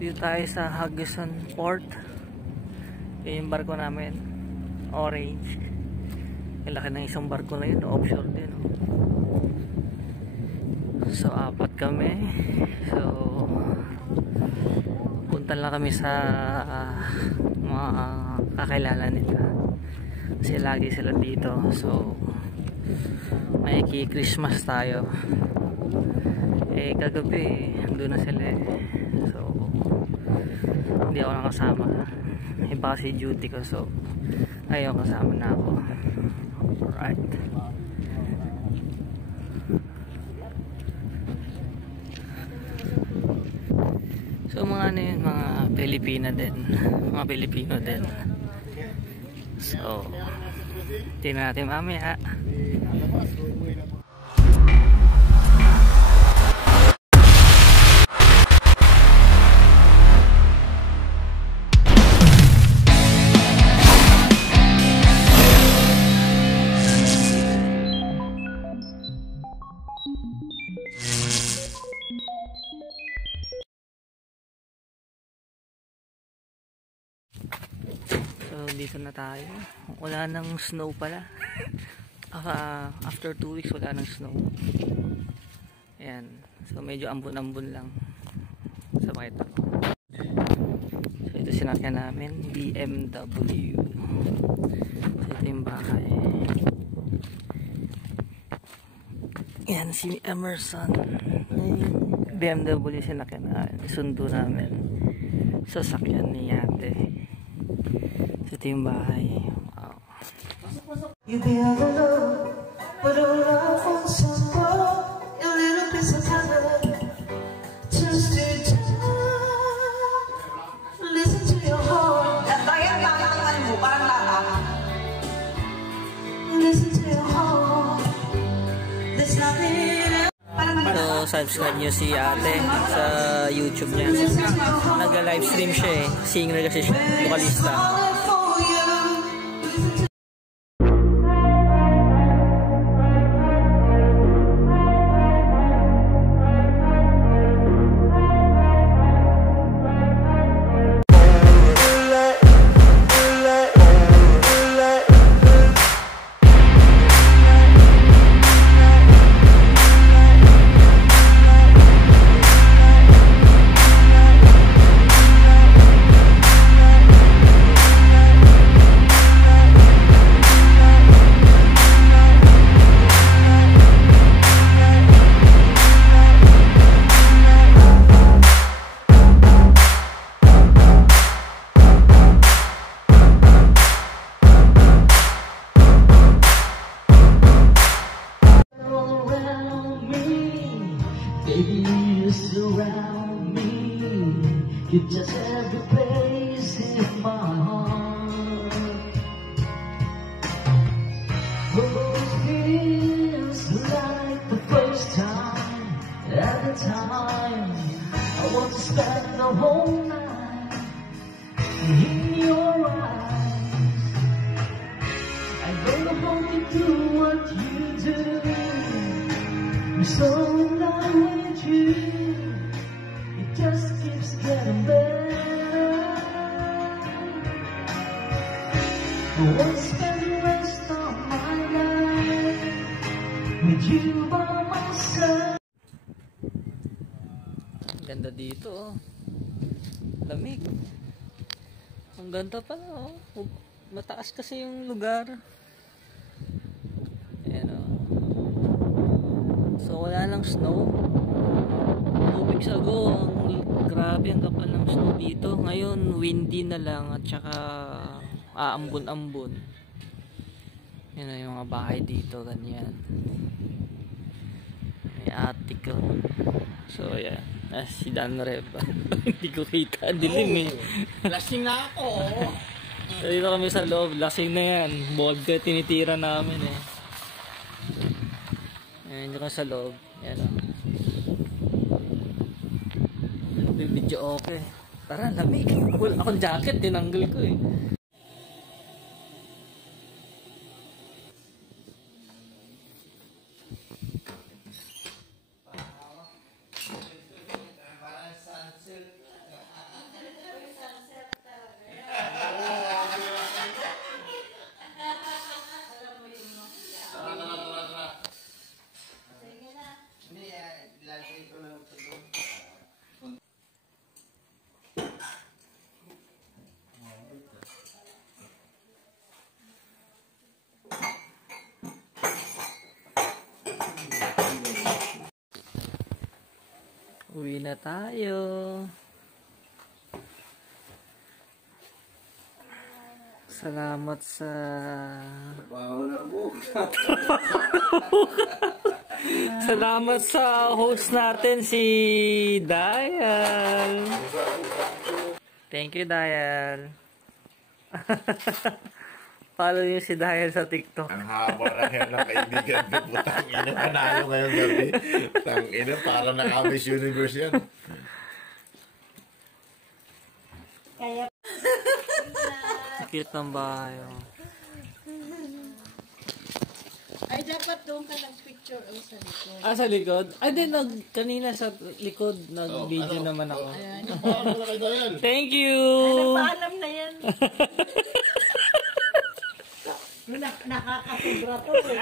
Dito tayo sa Hagusan Port. Yan yung barko namin, orange. Ang laki ng isang barko na yun, offshore din. So apat kami. So punta lang kami sa mga kakilala nila kasi lagi sila dito. So may Christmas tayo. Kagabi doon na sila so hindi ako nakasama, iba kasi duty ko, so ayaw kasama na ako. Alright, so mga ano yun, mga Pilipino din, so tingnan natin mamaya. So dito na tayo. Wala nang snow pala. After 2 weeks wala nang snow. Ayan. So medyo ambon-ambon lang sa makita. So ito sinakyan namin, BMW. So ito yung bahay. Ayan si Emerson. BMW sinakyan namin. Sundo namin. So sakyan ni ate. So ito yung bahay. Wow. You be alone, but all I want someone, a little piece of heaven, just to listen to your heart. Listen to your heart. There's nothing else. So subscribe nyo si ate sa YouTube niya. Nag-livestream siya singer kasi siya, vokalista. Baby, you surround me. You just have the place in my heart. Those feels like the first time, at the time I want to spend the whole night in your eyes. I don't know how to do what you do. I'm so in love with you, it just keeps getting better. I want to spend the rest of my life with you by my side. Ganda dito, lamig. Ang ganda pala, mataas kasi yung lugar. So wala nang snow. 2 weeks ago, grabe ang kapal ng snow dito. Ngayon windy na lang at saka aambon-ambon. Yan na yung mga bahay dito, ganyan. May attic ko. So yan, si Dan Rev. Hindi ko kita, dilim Lasing na ako. So dito kami sa loob, lasing na yan. Vodka tinitira namin Ayan dito sa loob. Ayan o. Video okay. Tara, lamig. Wala akong jacket, tinanggal ko Uwi na tayo. Salamat sa... Salamat sa host natin, si Dial. Thank you, Dial. Follow niyo si Dial sa TikTok. Ang haba na yan ng kaibigan ko. Putang ina, panalo ngayong gabi. Tang ina, parang naka-Miss Universe yan. Cute ng bahay. Oh. Ay, dapat doon ka nag-picture o sa likod. Ah, sa likod? Ay, din, kanina sa likod, nag-video naman ako. Parang wala kayo yan. Thank you! Paalam na yan. Nakakasubra to eh.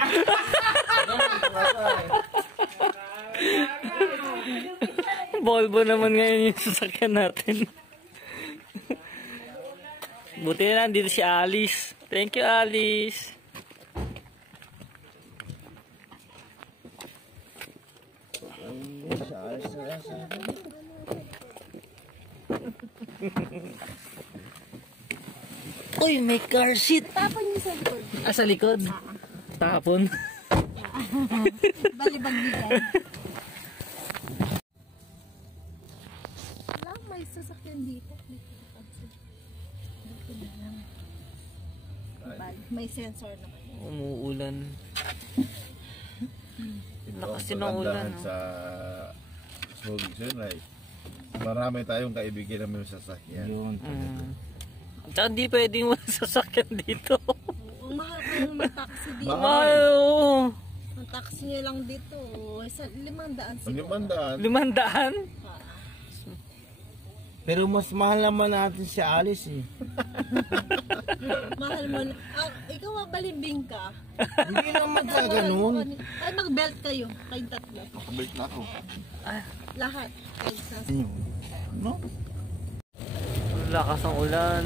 Volvo naman ngayon yung sasakyan natin. Buti na dito si Alice. Thank you, Alice. Uy, may car seat. Tapon niyo sa likod. Ah, sa likod? Tapon. Balibag bigay. Wala, may sasakyan dito. Dito na lang. May sensor naman. Umuulan. Lakas din ng Kagandahan ulan, no? sa Smoking Sunray. Marami tayong kaibigan namin sa sasakyan. Tsaka di pwedeng wala sasakyan dito. Ang mahal ko yung taxi dito. Mahal, oo. Ang taxi nyo lang dito. Sa 500 siguro. 500? Pero mas mahal naman natin si Alice eh. Mahal mo na. Ikaw balimbing ka. Hindi naman sa ganun. Ay, mag-belt kayo. Kayong tatlo. Nakabalik na ako. Lahat. Kayo sa... No? Lakas ng ulan.